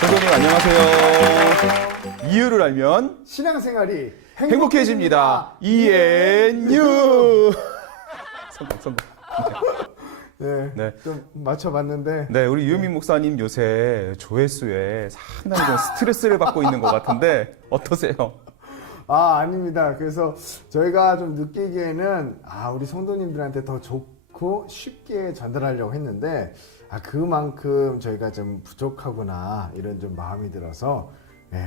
선생님 안녕하세요. 이유를 알면 신앙생활이 행복해집니다. ENU. 성공. 네, 네. 좀 맞춰봤는데 네, 우리 유민 목사님 요새 조회수에 상당히 좀 스트레스를 받고 있는 것 같은데 어떠세요? 아닙니다. 그래서 저희가 좀 느끼기에는 우리 성도님들한테 더 좋고 쉽게 전달하려고 했는데 그만큼 저희가 좀 부족하구나 이런 좀 마음이 들어서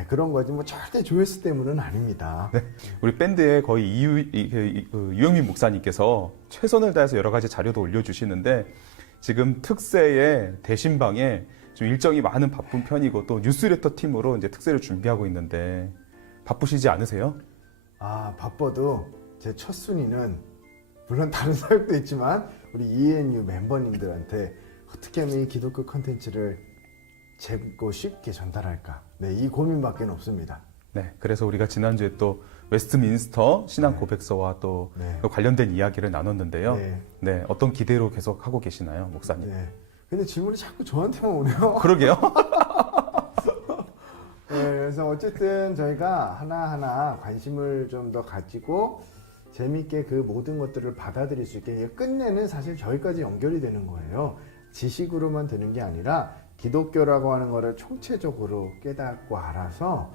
그런 거지 뭐 절대 조회수 때문은 아닙니다. 네, 우리 밴드에 거의 유영민 목사님께서 최선을 다해서 여러 가지 자료도 올려주시는데 지금 특세의 대신방에 좀 일정이 많은 바쁜 편이고 또 뉴스레터 팀으로 이제 특세를 준비하고 있는데 바쁘시지 않으세요? 바빠도 제 첫 순위는 물론 다른 사역도 있지만 우리 ENU 멤버님들한테 어떻게 하면 이 기독교 컨텐츠를 재고 쉽게 전달할까? 네, 이 고민밖에 없습니다. 네, 그래서 우리가 지난주에 또 웨스트민스터 신앙 고백서와 또 관련된 이야기를 나눴는데요. 네, 어떤 기대로 계속 하고 계시나요, 목사님? 네. 근데 질문이 자꾸 저한테만 오네요. 그러게요. 네, 그래서 어쨌든 저희가 하나하나 관심을 좀 더 가지고 재밌게 그 모든 것들을 받아들일 수 있게 끝내는 사실 저희까지 연결이 되는 거예요. 지식으로만 되는 게 아니라 기독교라고 하는 거를 총체적으로 깨닫고 알아서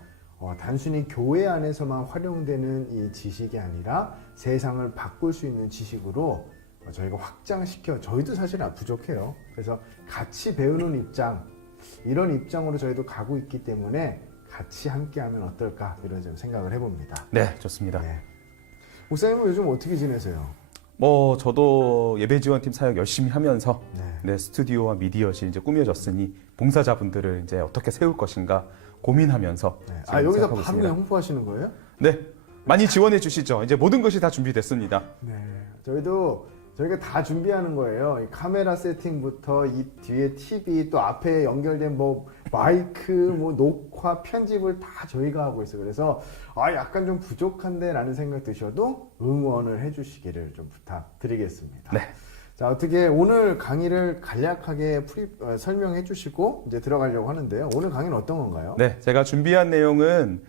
단순히 교회 안에서만 활용되는 이 지식이 아니라 세상을 바꿀 수 있는 지식으로 저희가 확장시켜 저희도 사실 부족해요. 그래서 같이 배우는 입장 이런 입장으로 저희도 가고 있기 때문에 같이 함께하면 어떨까 이런 좀 생각을 해봅니다. 네, 좋습니다. 네. 목사님은 요즘 어떻게 지내세요? 저도 예배지원팀 사역 열심히 하면서 스튜디오와 미디어실 이제 꾸며졌으니 봉사자분들을 이제 어떻게 세울 것인가 고민하면서 여기서 바로 그냥 홍보하시는 거예요? 네, 많이 지원해 주시죠. 이제 모든 것이 다 준비됐습니다. 네, 저희가 다 준비하는 거예요. 이 카메라 세팅부터 이 뒤에 TV 또 앞에 연결된 뭐 마이크, 뭐 녹화, 편집을 다 저희가 하고 있어요. 그래서 약간 좀 부족한데 라는 생각 드셔도 응원을 해주시기를 좀 부탁드리겠습니다. 네. 자, 어떻게 오늘 강의를 간략하게 설명해 주시고 이제 들어가려고 하는데요. 오늘 강의는 어떤 건가요? 네, 제가 준비한 내용은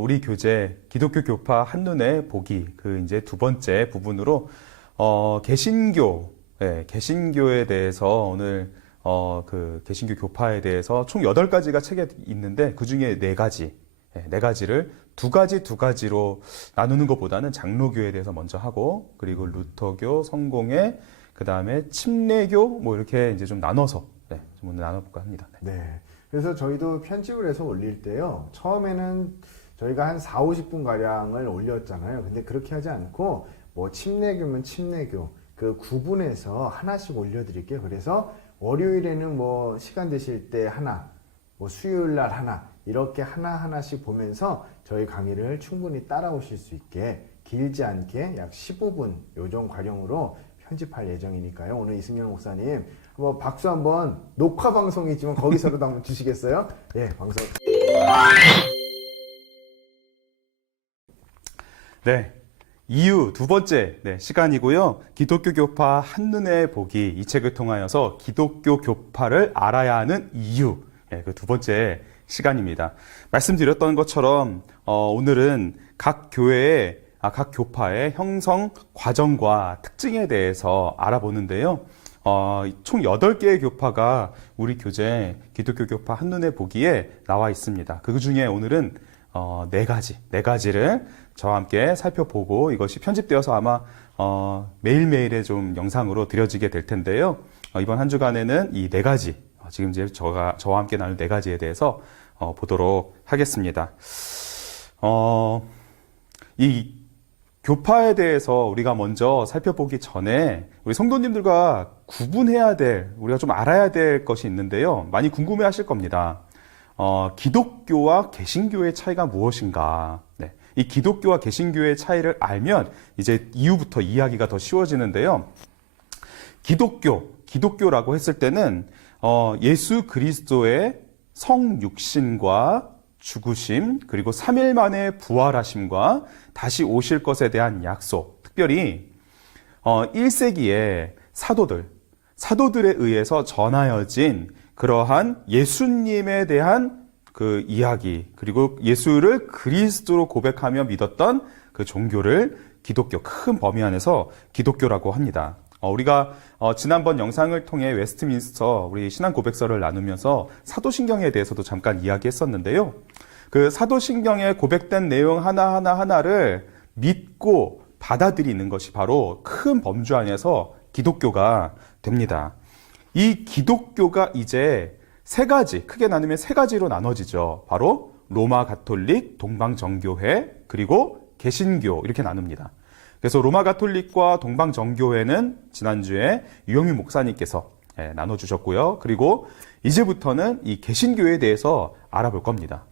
우리 교재 기독교 교파 한눈에 보기 그 이제 두 번째 부분으로 개신교에 대해서 오늘 그 개신교 교파에 대해서 총 8가지가 책에 있는데 그 중에 4가지를 두 가지로 나누는 것보다는 장로교에 대해서 먼저 하고 그리고 루터교, 성공회, 그 다음에 침례교 뭐 이렇게 이제 좀 나눠서 좀 오늘 나눠볼까 합니다. 네. 그래서 저희도 편집을 해서 올릴 때요. 처음에는 저희가 한 4, 50분 가량을 올렸잖아요. 근데 그렇게 하지 않고 뭐 침례교면 침례교 그 구분해서 하나씩 올려드릴게요. 그래서 월요일에는 뭐 시간 되실 때 하나, 뭐 수요일 날 하나 이렇게 하나씩 보면서 저희 강의를 충분히 따라오실 수 있게 길지 않게 약 15분 요정 과정으로 편집할 예정이니까요. 오늘 이승열 목사님 한번 박수 한번 녹화 방송이지만 거기서도 한번 주시겠어요? 예, 방송. 네. 이유 두 번째 시간이고요. 기독교 교파 한눈에 보기 이 책을 통하여서 기독교 교파를 알아야 하는 이유 그 두 번째 시간입니다. 말씀드렸던 것처럼 오늘은 각 교파의 형성 과정과 특징에 대해서 알아보는데요. 총 8개의 교파가 우리 교재 기독교 교파 한눈에 보기에 나와 있습니다. 그 중에 오늘은 4가지를 저와 함께 살펴보고 이것이 편집되어서 아마 매일매일의 좀 영상으로 드려지게 될 텐데요. 이번 한 주간에는 이 4가지, 지금 이제 저와 함께 나눌 4가지에 대해서 보도록 하겠습니다. 이 교파에 대해서 우리가 먼저 살펴보기 전에 우리 성도님들과 구분해야 될, 우리가 좀 알아야 될 것이 있는데요. 많이 궁금해 하실 겁니다. 기독교와 개신교의 차이가 무엇인가? 이 기독교와 개신교의 차이를 알면 이제 이후부터 이야기가 더 쉬워지는데요. 기독교라고 했을 때는 예수 그리스도의 성육신과 죽으심 그리고 3일 만에 부활하심과 다시 오실 것에 대한 약속, 특별히 1세기에 사도들에 의해서 전하여진 그러한 예수님에 대한 그 이야기, 그리고 예수를 그리스도로 고백하며 믿었던 그 종교를 기독교, 큰 범위 안에서 기독교라고 합니다. 우리가 지난번 영상을 통해 웨스트민스터 우리 신앙 고백서를 나누면서 사도신경에 대해서도 잠깐 이야기했었는데요. 그 사도신경에 고백된 내용 하나를 믿고 받아들이는 것이 바로 큰 범주 안에서 기독교가 됩니다. 이 기독교가 이제 세 가지, 크게 나누면 세 가지로 나눠지죠. 바로 로마 가톨릭, 동방정교회, 그리고 개신교 이렇게 나눕니다. 그래서 로마 가톨릭과 동방정교회는 지난주에 유영민 목사님께서 나눠주셨고요. 그리고 이제부터는 이 개신교에 대해서 알아볼 겁니다.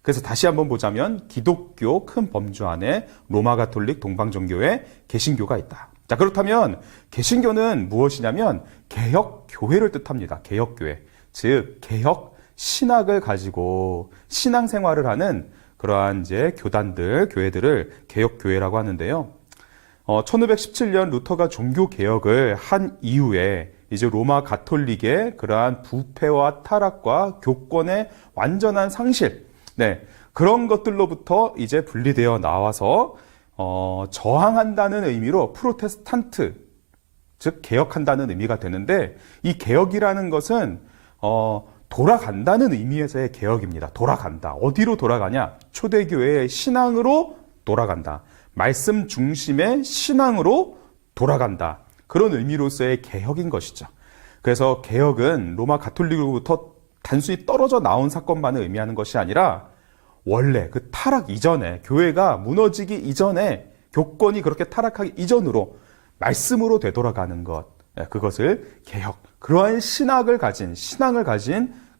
그래서 다시 한번 보자면 기독교 큰 범주 안에 로마 가톨릭, 동방정교회, 개신교가 있다. 자, 그렇다면 개신교는 무엇이냐면 개혁교회를 뜻합니다. 개혁교회. 즉, 개혁 신학을 가지고 신앙생활을 하는 그러한 이제 교단들, 교회들을 개혁교회라고 하는데요. 1517년 루터가 종교개혁을 한 이후에 이제 로마 가톨릭의 그러한 부패와 타락과 교권의 완전한 상실, 그런 것들로부터 이제 분리되어 나와서 저항한다는 의미로 프로테스탄트, 즉 개혁한다는 의미가 되는데, 이 개혁이라는 것은 돌아간다는 의미에서의 개혁입니다. 돌아간다. 어디로 돌아가냐? 초대교회의 신앙으로 돌아간다. 말씀 중심의 신앙으로 돌아간다. 그런 의미로서의 개혁인 것이죠. 그래서 개혁은 로마 가톨릭으로부터 단순히 떨어져 나온 사건만을 의미하는 것이 아니라 원래 그 타락 이전에, 교회가 무너지기 이전에, 교권이 그렇게 타락하기 이전으로 말씀으로 되돌아가는 것, 그것을 개혁, 그러한 신앙을 가진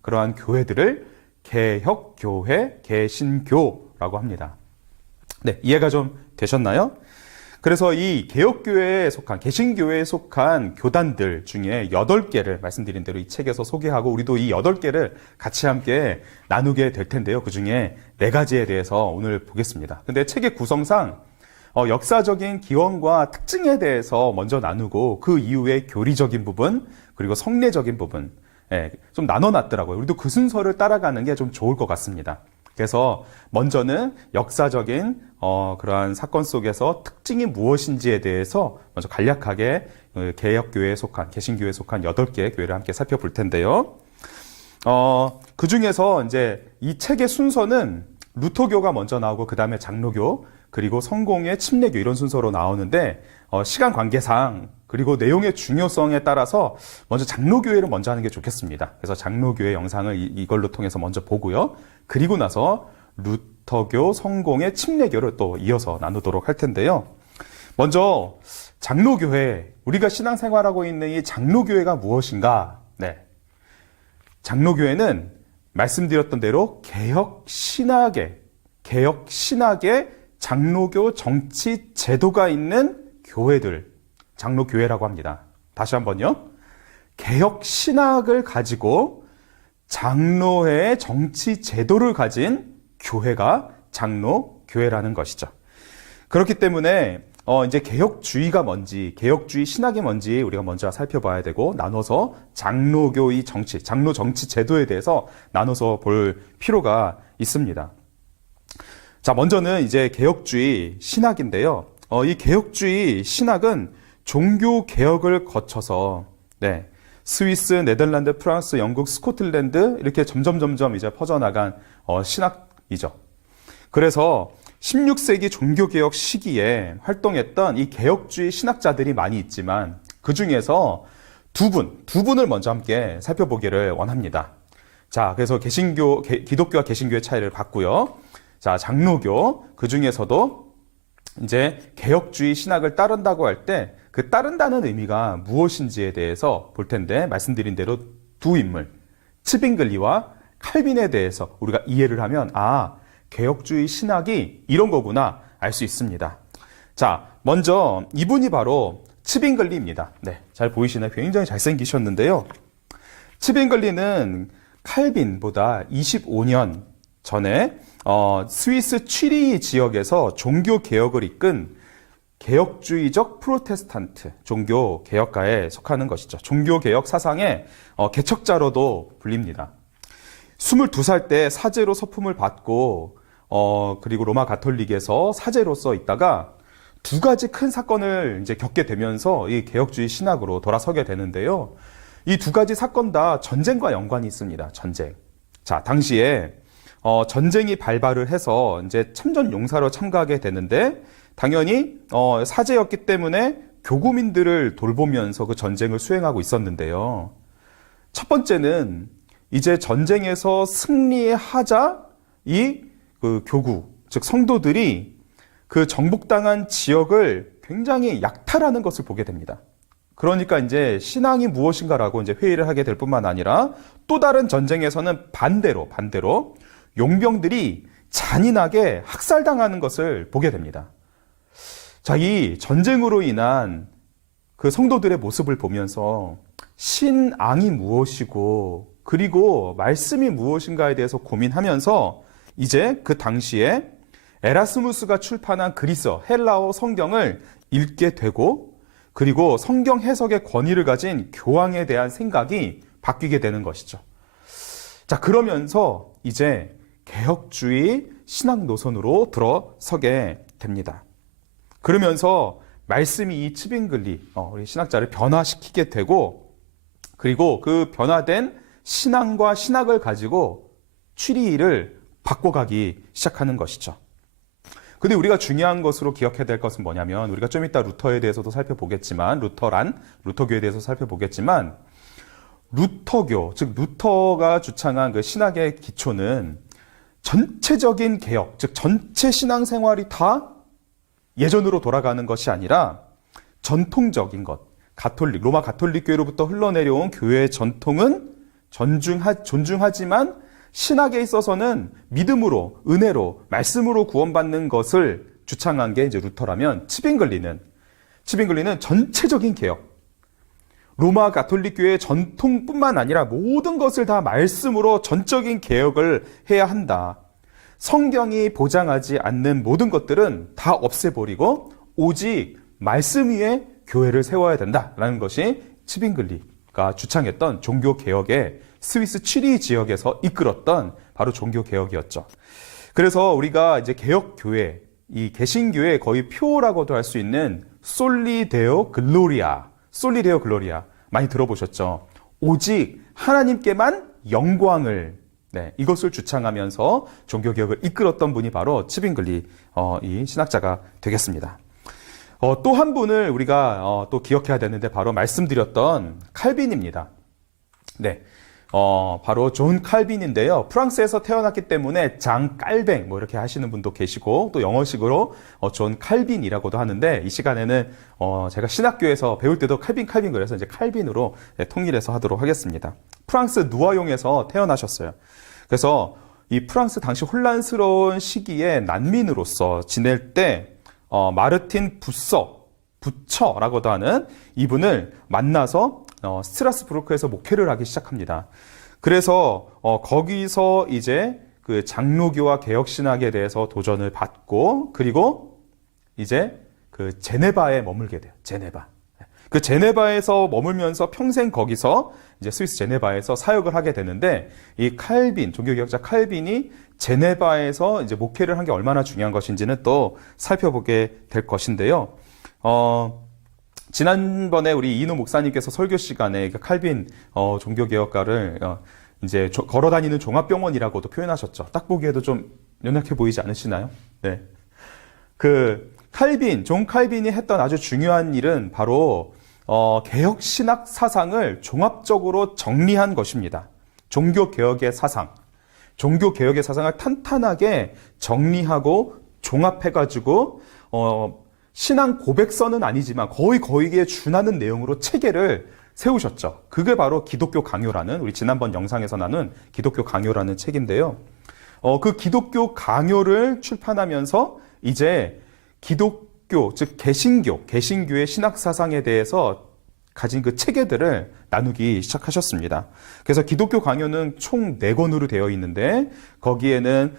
그러한 교회들을 개혁교회, 개신교라고 합니다. 이해가 좀 되셨나요? 그래서 이 개혁교회에 속한, 개신교회에 속한 교단들 중에 8개를 말씀드린 대로 이 책에서 소개하고, 우리도 이 8개를 같이 함께 나누게 될 텐데요. 그 중에 4가지에 대해서 오늘 보겠습니다. 근데 책의 구성상 역사적인 기원과 특징에 대해서 먼저 나누고, 그 이후에 교리적인 부분, 그리고 성례적인 부분, 좀 나눠놨더라고요. 우리도 그 순서를 따라가는 게 좀 좋을 것 같습니다. 그래서 먼저는 역사적인 그러한 사건 속에서 특징이 무엇인지에 대해서 먼저 간략하게 개혁교회에 속한, 개신교회에 속한 8개의 교회를 함께 살펴볼 텐데요. 그 중에서 이제 이 책의 순서는 루터교가 먼저 나오고, 그 다음에 장로교, 그리고 성공회, 침례교 이런 순서로 나오는데, 시간 관계상 그리고 내용의 중요성에 따라서 먼저 장로교회를 먼저 하는 게 좋겠습니다. 그래서 장로교회 영상을 이걸로 통해서 먼저 보고요. 그리고 나서 루터교, 성공회, 침례교를 또 이어서 나누도록 할 텐데요. 먼저 장로교회, 우리가 신앙생활하고 있는 이 장로교회가 무엇인가? 장로교회는 말씀드렸던 대로 개혁신학의 장로교 정치 제도가 있는 교회들, 장로교회라고 합니다. 다시 한번요. 개혁신학을 가지고 장로회의 정치 제도를 가진 교회가 장로교회라는 것이죠. 그렇기 때문에 이제 개혁주의가 뭔지, 개혁주의 신학이 뭔지 우리가 먼저 살펴봐야 되고, 나눠서 장로교의 정치, 장로 정치 제도에 대해서 나눠서 볼 필요가 있습니다. 자, 먼저는 이제 개혁주의 신학인데요. 이 개혁주의 신학은 종교 개혁을 거쳐서 스위스, 네덜란드, 프랑스, 영국, 스코틀랜드 이렇게 점점 이제 퍼져나간 신학이죠. 그래서 16세기 종교개혁 시기에 활동했던 이 개혁주의 신학자들이 많이 있지만, 그 중에서 두 분을 먼저 함께 살펴보기를 원합니다. 자, 그래서 기독교와 개신교의 차이를 봤고요. 자, 장로교, 그 중에서도 이제 개혁주의 신학을 따른다고 할 때 그 따른다는 의미가 무엇인지에 대해서 볼 텐데, 말씀드린 대로 두 인물, 츠빙글리와 칼빈에 대해서 우리가 이해를 하면, 개혁주의 신학이 이런 거구나 알 수 있습니다. 자, 먼저 이분이 바로 츠빙글리입니다. 잘 보이시나요? 굉장히 잘생기셨는데요. 츠빙글리는 칼빈보다 25년 전에 스위스 취리 지역에서 종교 개혁을 이끈 개혁주의적 프로테스탄트 종교 개혁가에 속하는 것이죠. 종교 개혁 사상의 개척자로도 불립니다. 22살 때 사제로 서품을 받고 그리고 로마 가톨릭에서 사제로서 있다가 두 가지 큰 사건을 이제 겪게 되면서 이 개혁주의 신학으로 돌아서게 되는데요. 이 두 가지 사건 다 전쟁과 연관이 있습니다. 전쟁. 자, 당시에 전쟁이 발발을 해서 이제 참전 용사로 참가하게 되는데 당연히 사제였기 때문에 교구민들을 돌보면서 그 전쟁을 수행하고 있었는데요. 첫 번째는 이제 전쟁에서 승리하자 그 교구, 즉 성도들이 그 정복당한 지역을 굉장히 약탈하는 것을 보게 됩니다. 그러니까 이제 신앙이 무엇인가라고 이제 회의를 하게 될 뿐만 아니라 또 다른 전쟁에서는 반대로 용병들이 잔인하게 학살당하는 것을 보게 됩니다. 자, 이 전쟁으로 인한 그 성도들의 모습을 보면서 신앙이 무엇이고 그리고 말씀이 무엇인가에 대해서 고민하면서 이제 그 당시에 에라스무스가 출판한 그리스어, 헬라어 성경을 읽게 되고 그리고 성경 해석의 권위를 가진 교황에 대한 생각이 바뀌게 되는 것이죠. 자, 그러면서 이제 개혁주의 신학 노선으로 들어서게 됩니다. 그러면서 말씀이 이 츠빙글리 우리 신학자를 변화시키게 되고 그리고 그 변화된 신앙과 신학을 가지고 취리를 바꿔가기 시작하는 것이죠. 근데 우리가 중요한 것으로 기억해야 될 것은 뭐냐면 우리가 좀 이따 루터에 대해서도 살펴보겠지만 루터교에 대해서 살펴보겠지만 루터교, 즉 루터가 주창한 그 신학의 기초는 전체적인 개혁, 즉 전체 신앙생활이 다 예전으로 돌아가는 것이 아니라 전통적인 것, 로마 가톨릭 교회로부터 흘러내려온 교회의 전통은 존중하지만 신학에 있어서는 믿음으로, 은혜로, 말씀으로 구원받는 것을 주창한 게 이제 루터라면 츠빙글리는 전체적인 개혁, 로마 가톨릭 교회의 전통뿐만 아니라 모든 것을 다 말씀으로 전적인 개혁을 해야 한다. 성경이 보장하지 않는 모든 것들은 다 없애버리고 오직 말씀 위에 교회를 세워야 된다라는 것이 츠빙글리가 주창했던 종교개혁의 스위스 취리 지역에서 이끌었던 바로 종교개혁이었죠. 그래서 우리가 이제 개혁교회, 이 개신교회의 거의 표라고도 할 수 있는 솔리데오 글로리아 많이 들어보셨죠? 오직 하나님께만 영광을 이것을 주창하면서 종교개혁을 이끌었던 분이 바로 츠빙글리 이 신학자가 되겠습니다. 또 한 분을 우리가 또 기억해야 되는데 바로 말씀드렸던 칼빈입니다. 네, 바로 존 칼빈인데요. 프랑스에서 태어났기 때문에 장 깔뱅 이렇게 하시는 분도 계시고 또 영어식으로 존 칼빈이라고도 하는데 이 시간에는 제가 신학교에서 배울 때도 칼빈 그래서 이제 칼빈으로 통일해서 하도록 하겠습니다. 프랑스 누아용에서 태어나셨어요. 그래서 이 프랑스 당시 혼란스러운 시기에 난민으로서 지낼 때 마르틴 부처라고도 하는 이분을 만나서 스트라스부르크에서 목회를 하기 시작합니다. 그래서 거기서 이제 그 장로교와 개혁신학에 대해서 도전을 받고 그리고 이제 그 제네바에 머물게 돼요. 그 제네바에서 머물면서 평생 거기서 이제 스위스 제네바에서 사역을 하게 되는데 이 칼빈, 종교개혁자 칼빈이 제네바에서 이제 목회를 한 게 얼마나 중요한 것인지는 또 살펴보게 될 것인데요. 지난번에 우리 이인호 목사님께서 설교 시간에 그 칼빈 종교개혁가를 이제 걸어다니는 종합병원이라고도 표현하셨죠. 딱 보기에도 좀 연약해 보이지 않으시나요? 네. 존 칼빈이 했던 아주 중요한 일은 바로 개혁신학 사상을 종합적으로 정리한 것입니다. 종교개혁의 사상을 탄탄하게 정리하고 종합해가지고 신앙 고백서는 아니지만 거기에 준하는 내용으로 체계를 세우셨죠. 그게 바로 기독교 강요라는 우리 지난번 영상에서 나눈 기독교 강요라는 책인데요. 그 기독교 강요를 출판하면서 이제 기독교, 즉 개신교의 신학 사상에 대해서 가진 그 체계들을 나누기 시작하셨습니다. 그래서 기독교 강요는 총 4권으로 되어 있는데 거기에는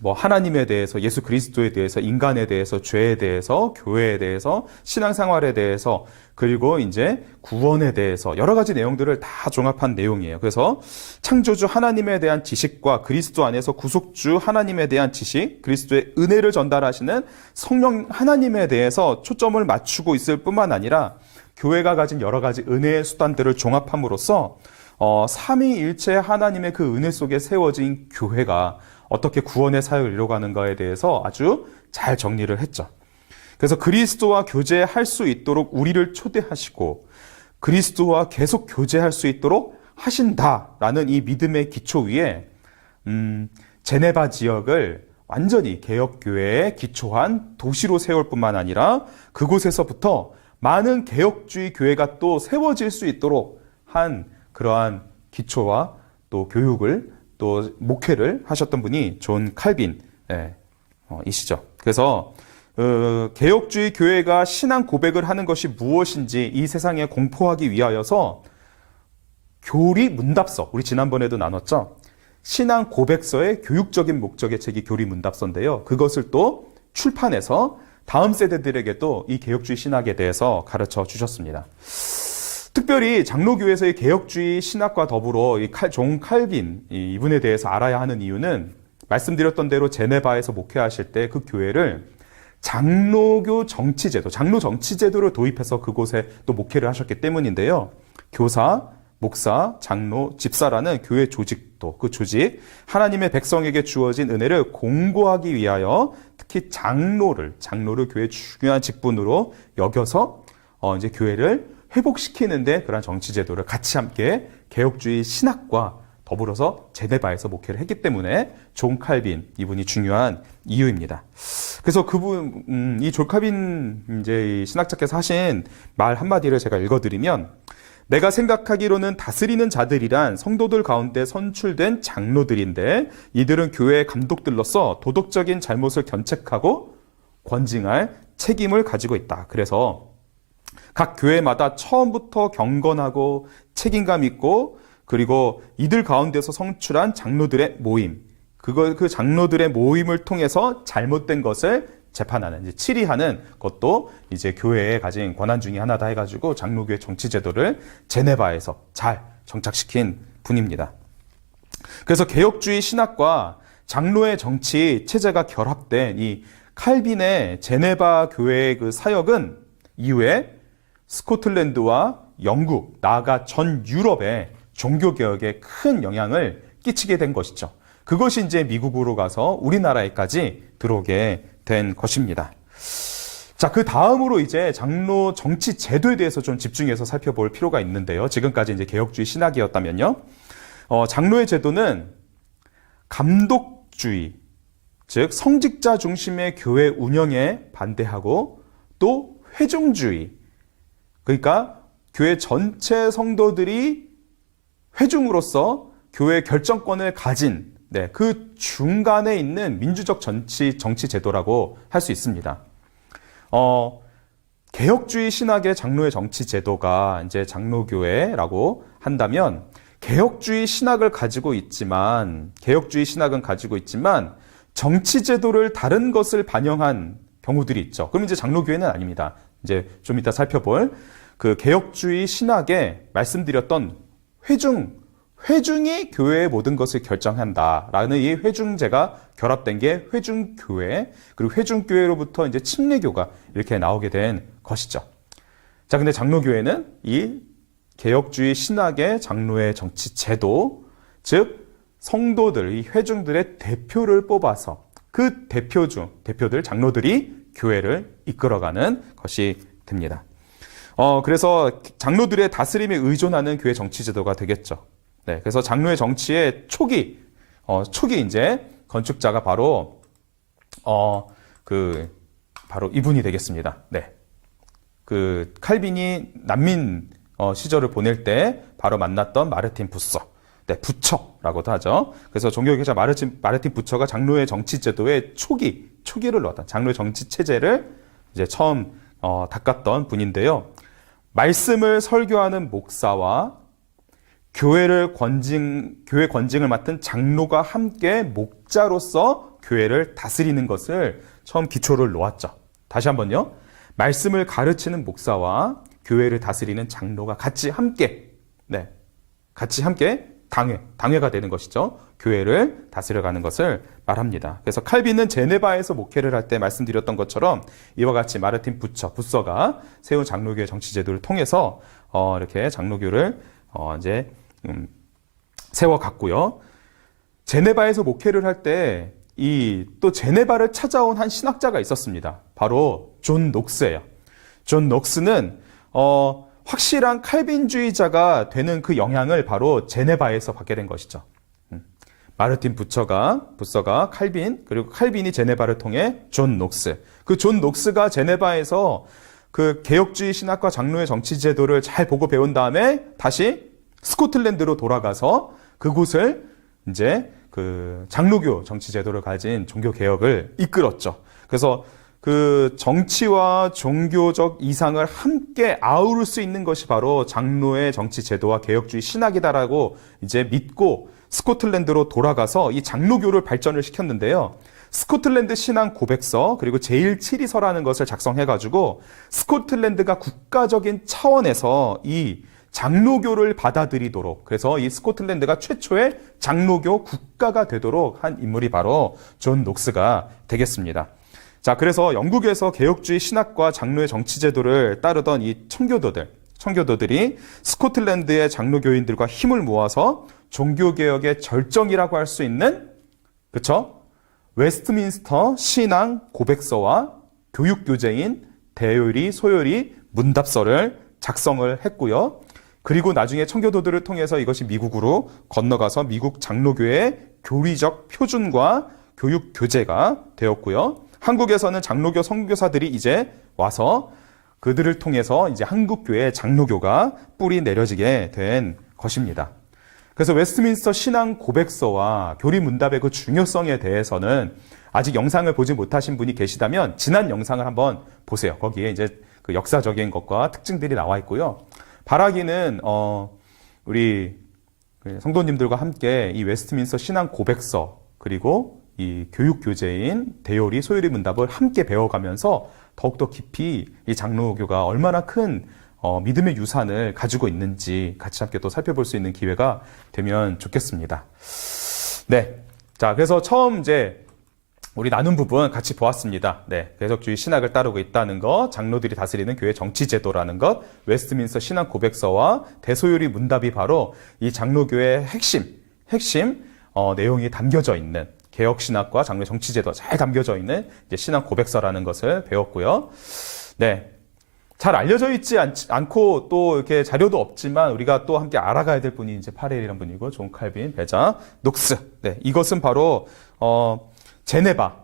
뭐 하나님에 대해서, 예수 그리스도에 대해서, 인간에 대해서, 죄에 대해서, 교회에 대해서, 신앙생활에 대해서, 그리고 이제 구원에 대해서 여러 가지 내용들을 다 종합한 내용이에요. 그래서 창조주 하나님에 대한 지식과 그리스도 안에서 구속주 하나님에 대한 지식, 그리스도의 은혜를 전달하시는 성령 하나님에 대해서 초점을 맞추고 있을 뿐만 아니라 교회가 가진 여러 가지 은혜의 수단들을 종합함으로써 삼위일체 하나님의 그 은혜 속에 세워진 교회가 어떻게 구원의 사역을 이뤄가는가에 대해서 아주 잘 정리를 했죠. 그래서 그리스도와 교제할 수 있도록 우리를 초대하시고 그리스도와 계속 교제할 수 있도록 하신다라는 이 믿음의 기초 위에 제네바 지역을 완전히 개혁교회에 기초한 도시로 세울 뿐만 아니라 그곳에서부터 많은 개혁주의 교회가 또 세워질 수 있도록 한 그러한 기초와 또 교육을 또 목회를 하셨던 분이 존 칼빈 이시죠. 그래서 개혁주의 교회가 신앙 고백을 하는 것이 무엇인지 이 세상에 공포하기 위하여서 교리 문답서, 우리 지난번에도 나눴죠. 신앙 고백서의 교육적인 목적의 책이 교리 문답서인데요. 그것을 또 출판해서 다음 세대들에게도 이 개혁주의 신학에 대해서 가르쳐 주셨습니다. 특별히 장로교회에서의 개혁주의 신학과 더불어 존 칼빈 이분에 대해서 알아야 하는 이유는 말씀드렸던 대로 제네바에서 목회하실 때 그 교회를 장로교 정치제도, 장로 정치제도를 도입해서 그곳에 또 목회를 하셨기 때문인데요. 교사, 목사, 장로, 집사라는 교회 조직도, 그 조직, 하나님의 백성에게 주어진 은혜를 공고하기 위하여 특히 장로를 교회의 중요한 직분으로 여겨서 이제 교회를 회복시키는데 그런 정치제도를 같이 함께 개혁주의 신학과 더불어서 제네바에서 목회를 했기 때문에 존 칼빈 이분이 중요한 이유입니다. 그래서 그분 이 존 칼빈 이제 신학자께서 하신 말 한마디를 제가 읽어드리면, 내가 생각하기로는 다스리는 자들이란 성도들 가운데 선출된 장로들인데 이들은 교회의 감독들로서 도덕적인 잘못을 견책하고 권징할 책임을 가지고 있다. 그래서 각 교회마다 처음부터 경건하고 책임감 있고 그리고 이들 가운데서 성출한 장로들의 모임, 그 장로들의 모임을 통해서 잘못된 것을 재판하는, 이제 치리하는 것도 이제 교회에 가진 권한 중에 하나다 해가지고 장로교회 정치제도를 제네바에서 잘 정착시킨 분입니다. 그래서 개혁주의 신학과 장로의 정치 체제가 결합된 이 칼빈의 제네바 교회의 그 사역은 이후에 스코틀랜드와 영국, 나아가 전 유럽에 종교개혁에 큰 영향을 끼치게 된 것이죠. 그것이 이제 미국으로 가서 우리나라에까지 들어오게 된 것입니다. 자, 그 다음으로 이제 장로 정치 제도에 대해서 좀 집중해서 살펴볼 필요가 있는데요. 지금까지 이제 개혁주의 신학이었다면요. 장로의 제도는 감독주의, 즉 성직자 중심의 교회 운영에 반대하고 또 회중주의, 그러니까 교회 전체 성도들이 회중으로서 교회 결정권을 가진 그 중간에 있는 민주적 정치 제도라고 할 수 있습니다. 개혁주의 신학의 장로의 정치 제도가 이제 장로교회라고 한다면 개혁주의 신학은 가지고 있지만 정치 제도를 다른 것을 반영한 경우들이 있죠. 그럼 이제 장로교회는 아닙니다. 이제 좀 이따 살펴볼 그 개혁주의 신학에 말씀드렸던 회중이 교회의 모든 것을 결정한다라는 이 회중제가 결합된 게 회중교회, 그리고 회중교회로부터 이제 침례교가 이렇게 나오게 된 것이죠. 자, 근데 장로교회는 이 개혁주의 신학의 장로의 정치 제도, 즉 성도들, 이 회중들의 대표를 뽑아서 그 대표들, 장로들이 교회를 이끌어가는 것이 됩니다. 그래서 장로들의 다스림에 의존하는 교회 정치 제도가 되겠죠. 네, 그래서 장로의 정치의 초기 이제 건축자가 바로 바로 이분이 되겠습니다. 네, 그 칼빈이 난민 시절을 보낼 때 바로 만났던 마르틴 부서, 네, 부처라고도 하죠. 그래서 종교학자 마르틴 부처가 장로의 정치 제도의 초기를 넣었다. 장로의 정치 체제를 이제 처음 닦았던 분인데요. 말씀을 설교하는 목사와 교회 권징을 맡은 장로가 함께 목자로서 교회를 다스리는 것을 처음 기초를 놓았죠. 다시 한번요. 말씀을 가르치는 목사와 교회를 다스리는 장로가 같이 함께 당회가 되는 것이죠. 교회를 다스려가는 것을 말합니다. 그래서 칼빈은 제네바에서 목회를 할 때 말씀드렸던 것처럼 이와 같이 마르틴 부서가 세운 장로교의 정치제도를 통해서 이렇게 장로교를 이제 세워갔고요. 제네바에서 목회를 할 때 또 제네바를 찾아온 한 신학자가 있었습니다. 바로 존 녹스예요. 존 녹스는 확실한 칼빈주의자가 되는 그 영향을 바로 제네바에서 받게 된 것이죠. 마르틴 부서가 칼빈, 그리고 칼빈이 제네바를 통해 존 녹스. 그 존 녹스가 제네바에서 그 개혁주의 신학과 장로의 정치 제도를 잘 보고 배운 다음에 다시 스코틀랜드로 돌아가서 그곳을 이제 그 장로교 정치 제도를 가진 종교 개혁을 이끌었죠. 그래서 그 정치와 종교적 이상을 함께 아우를 수 있는 것이 바로 장로의 정치 제도와 개혁주의 신학이다라고 이제 믿고 스코틀랜드로 돌아가서 이 장로교를 발전을 시켰는데요. 스코틀랜드 신앙 고백서 그리고 제1치리서라는 것을 작성해가지고 스코틀랜드가 국가적인 차원에서 이 장로교를 받아들이도록, 그래서 이 스코틀랜드가 최초의 장로교 국가가 되도록 한 인물이 바로 존 녹스가 되겠습니다. 자, 그래서 영국에서 개혁주의 신학과 장로의 정치 제도를 따르던 이 청교도들이 스코틀랜드의 장로교인들과 힘을 모아서 종교개혁의 절정이라고 할 수 있는, 그쵸? 웨스트민스터 신앙 고백서와 교육교재인 대요리, 소요리, 문답서를 작성을 했고요. 그리고 나중에 청교도들을 통해서 이것이 미국으로 건너가서 미국 장로교의 교리적 표준과 교육 교재가 되었고요. 한국에서는 장로교 선교사들이 이제 와서 그들을 통해서 이제 한국교회 장로교가 뿌리 내려지게 된 것입니다. 그래서 웨스트민스터 신앙 고백서와 교리 문답의 그 중요성에 대해서는 아직 영상을 보지 못하신 분이 계시다면 지난 영상을 한번 보세요. 거기에 이제 그 역사적인 것과 특징들이 나와 있고요. 바라기는 우리 성도님들과 함께 이 웨스트민스터 신앙 고백서 그리고 이 교육 교재인 대요리, 소요리 문답을 함께 배워가면서 더욱더 깊이 이 장로교가 얼마나 큰 믿음의 유산을 가지고 있는지 같이 함께 또 살펴볼 수 있는 기회가 되면 좋겠습니다. 네. 자, 그래서 처음 이제 우리 나눈 부분 같이 보았습니다. 네. 개혁주의 신학을 따르고 있다는 것, 장로들이 다스리는 교회 정치제도라는 것, 웨스트민스터 신앙 고백서와 대소요리 문답이 바로 이 장로교의 핵심 내용이 담겨져 있는 개혁신학과 장로의 정치제도가 잘 담겨져 있는 이제 신앙 고백서라는 것을 배웠고요. 네. 잘 알려져 있지 않고 또 이렇게 자료도 없지만 우리가 또 함께 알아가야 될 분이 이제 파렐이라는 분이고 존 칼빈, 베자, 녹스. 네. 이것은 바로, 제네바.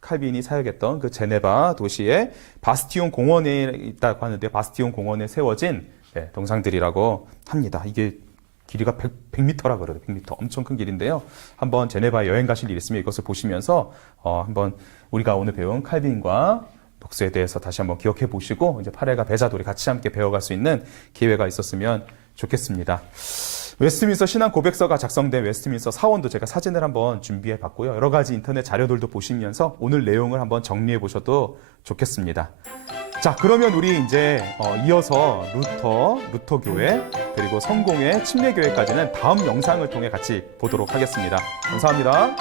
칼빈이 사역했던 그 제네바 도시의 바스티온 공원에 있다고 하는데 바스티온 공원에 세워진 동상들이라고 합니다. 이게 길이가 100m라 그래요. 100m. 엄청 큰 길인데요. 한번 제네바에 여행 가실 일 있으면 이것을 보시면서 한번 우리가 오늘 배운 칼빈과 녹스에 대해서 다시 한번 기억해 보시고 이제 파렐과 베자돌이 같이 함께 배워갈 수 있는 기회가 있었으면 좋겠습니다. 웨스트민스터 신앙 고백서가 작성된 웨스트민스터 사원도 제가 사진을 한번 준비해 봤고요. 여러 가지 인터넷 자료들도 보시면서 오늘 내용을 한번 정리해 보셔도 좋겠습니다. 자, 그러면 우리 이제 이어서 루터교회 그리고 성공의 침례교회까지는 다음 영상을 통해 같이 보도록 하겠습니다. 감사합니다.